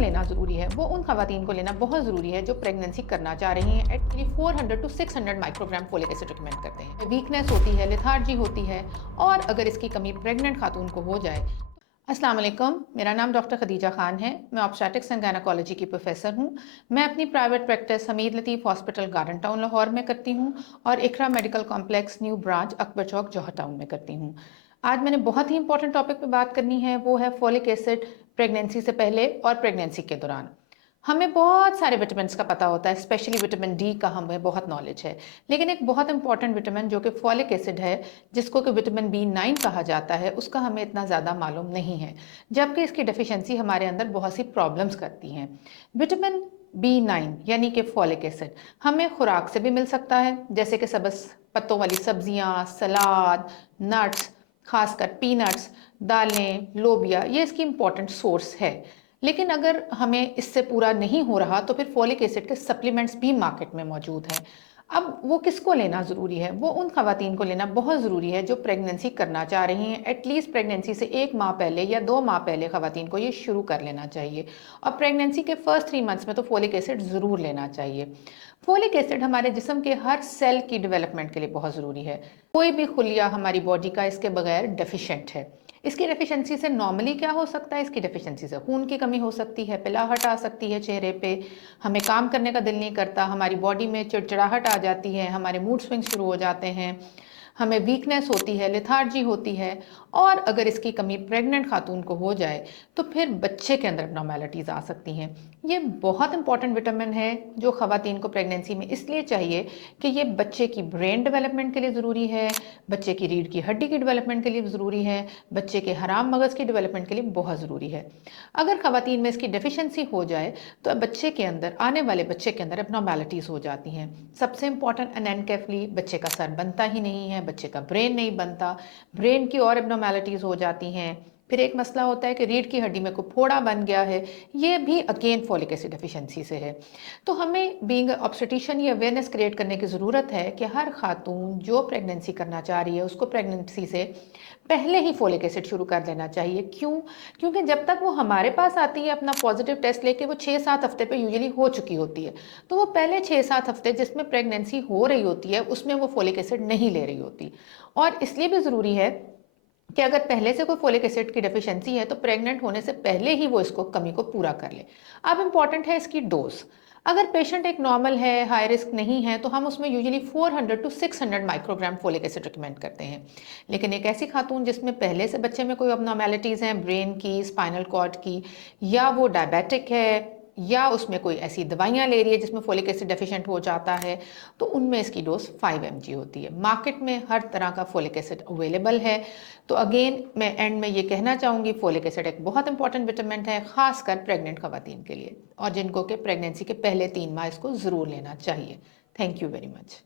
लेना ज़रूरी है? वो उन ख़वातीन को लेना बहुत ज़रूरी है जो प्रेगनेंसी करना चाह रही हैं। At least 400 to 600 microgram folic acid recommend करते हैं। वीकनेस होती है, लेथार्जी होती है और अगर इसकी कमी प्रेग्नेंट खातून को हो जाए। अस्सलाम वालेकुम, मेरा नाम डॉक्टर खदीजा खान है। मैं ऑब्स्टेट्रिक्स एंड गायनेकोलॉजी की प्रोफेसर हूँ। मैं अपनी private practice Hameed Latif hospital garden town Lahore में करती हूँ और Iqra medical complex new branch Akbar Chowk Johar town में करती हूँ। आज मैंने बहुत ही इंपॉर्टेंट टॉपिक पे बात करनी है, वो है फोलिक एसिड प्रेगनेंसी से पहले और प्रेगनेंसी के दौरान। हमें बहुत सारे विटामिन का पता होता है, स्पेशली विटामिन डी का हमें बहुत नॉलेज है, लेकिन एक बहुत इंपॉर्टेंट विटामिन जो कि फॉलिक एसिड है, जिसको कि विटामिन B9 कहा जाता है, उसका हमें इतना ज़्यादा मालूम नहीं है, जबकि इसकी डेफिशिएंसी हमारे अंदर बहुत सी प्रॉब्लम्स करती हैं। विटामिन B9 यानी कि फॉलिक एसिड हमें खुराक से भी मिल सकता है, जैसे कि सब्ज़ पत्तों वाली सब्जियां, सलाद, नट्स, खासकर पीनट्स, दालें, लोबिया, ये इसकी इंपॉर्टेंट सोर्स है। लेकिन अगर हमें इससे पूरा नहीं हो रहा तो फिर फोलिक एसिड के सप्लीमेंट्स भी मार्केट में मौजूद हैं। अब वो किसको लेना ज़रूरी है? वो उन खवातीन को लेना बहुत ज़रूरी है जो प्रेगनेंसी करना चाह रही हैं। एटलीस्ट प्रेगनेंसी से 1 माह पहले या 2 माह पहले खवातीन को ये शुरू कर लेना चाहिए और प्रेगनेंसी के फर्स्ट 3 मंथ्स में तो फोलिक एसिड ज़रूर लेना चाहिए। फोलिक एसिड हमारे जिस्म के हर सेल की डेवलपमेंट के लिए बहुत ज़रूरी है। कोई भी खुलिया हमारी बॉडी का इसके बगैर डेफिशिएंट है। इसकी डेफिशिएंसी से नॉर्मली क्या हो सकता है? इसकी डेफिशिएंसी से खून की कमी हो सकती है, पिलाहट आ सकती है चेहरे पे, हमें काम करने का दिल नहीं करता, हमारी बॉडी में चिड़चिड़ाहट आ जाती है, हमारे मूड स्विंग शुरू हो जाते हैं, हमें वीकनेस होती है, लेथार्जी होती है और अगर इसकी कमी प्रेग्नेंट खातून को हो जाए तो फिर बच्चे के अंदर एब्नॉर्मेलिटीज़ आ सकती हैं। ये बहुत इंपॉर्टेंट विटामिन है जो खवातीन को प्रेगनेंसी में इसलिए चाहिए कि ये बच्चे की ब्रेन डेवलपमेंट के लिए ज़रूरी है, बच्चे की रीढ़ की हड्डी की डेवलपमेंट के लिए ज़रूरी है, बच्चे के हराम मगज़ की डेवलपमेंट के लिए बहुत ज़रूरी है। अगर खवातीन में इसकी डेफिशिएंसी हो जाए तो बच्चे के अंदर, आने वाले बच्चे के अंदर एब्नॉर्मेलिटीज़ हो जाती हैं। सबसे इंपॉर्टेंट अनएनकेफली, बच्चे का सर बनता ही नहीं है, बच्चे का ब्रेन नहीं बनता, ब्रेन की और एब्नॉर्मेलिटीज़ हो जाती हैं। फिर एक मसला होता है कि रीढ़ की हड्डी में कोई फोड़ा बन गया है, ये भी अगेन फोलिक एसिड डेफिशिएंसी से है। तो हमें बीइंग ऑब्स्टेट्रिशियन ये अवेयरनेस क्रिएट करने की ज़रूरत है कि हर खातून जो प्रेगनेंसी करना चाह रही है उसको प्रेगनेंसी से पहले ही फोलिक एसिड शुरू कर लेना चाहिए। क्यों? क्योंकि जब तक वो हमारे पास आती है अपना पॉजिटिव टेस्ट लेके, वो 6-7 हफ्ते पे यूजुअली हो चुकी होती है। तो वो पहले 6-7 हफ्ते जिसमें प्रेगनेंसी हो रही होती है उसमें वो फोलिक एसिड नहीं ले रही होती। और इसलिए भी ज़रूरी है कि अगर पहले से कोई फोलिक एसिड की डेफिशिएंसी है तो प्रेग्नेंट होने से पहले ही वो इसको कमी को पूरा कर ले। अब इम्पॉर्टेंट है इसकी डोज। अगर पेशेंट एक नॉर्मल है, हाई रिस्क नहीं है, तो हम उसमें usually 400 to 600 microgram folic acid recommend करते हैं। लेकिन एक ऐसी खातून जिसमें पहले से बच्चे में कोई अबनॉर्मेलिटीज़ हैं, ब्रेन की, स्पाइनल कॉर्ड की, या वो डायबिटिक है, या उसमें कोई ऐसी दवाइयाँ ले रही है जिसमें फोलिक एसिड डेफिशिएंट हो जाता है, तो उनमें इसकी डोज 5 mg होती है। मार्केट में हर तरह का फोलिक एसिड अवेलेबल है। तो अगेन मैं एंड में ये कहना चाहूँगी, फोलिक एसिड एक बहुत इंपॉर्टेंट विटामिन है, खासकर प्रेग्नेंट खवातीन के लिए, और जिनको कि प्रेगनेंसी के पहले 3 माह इसको ज़रूर लेना चाहिए। Thank you very much.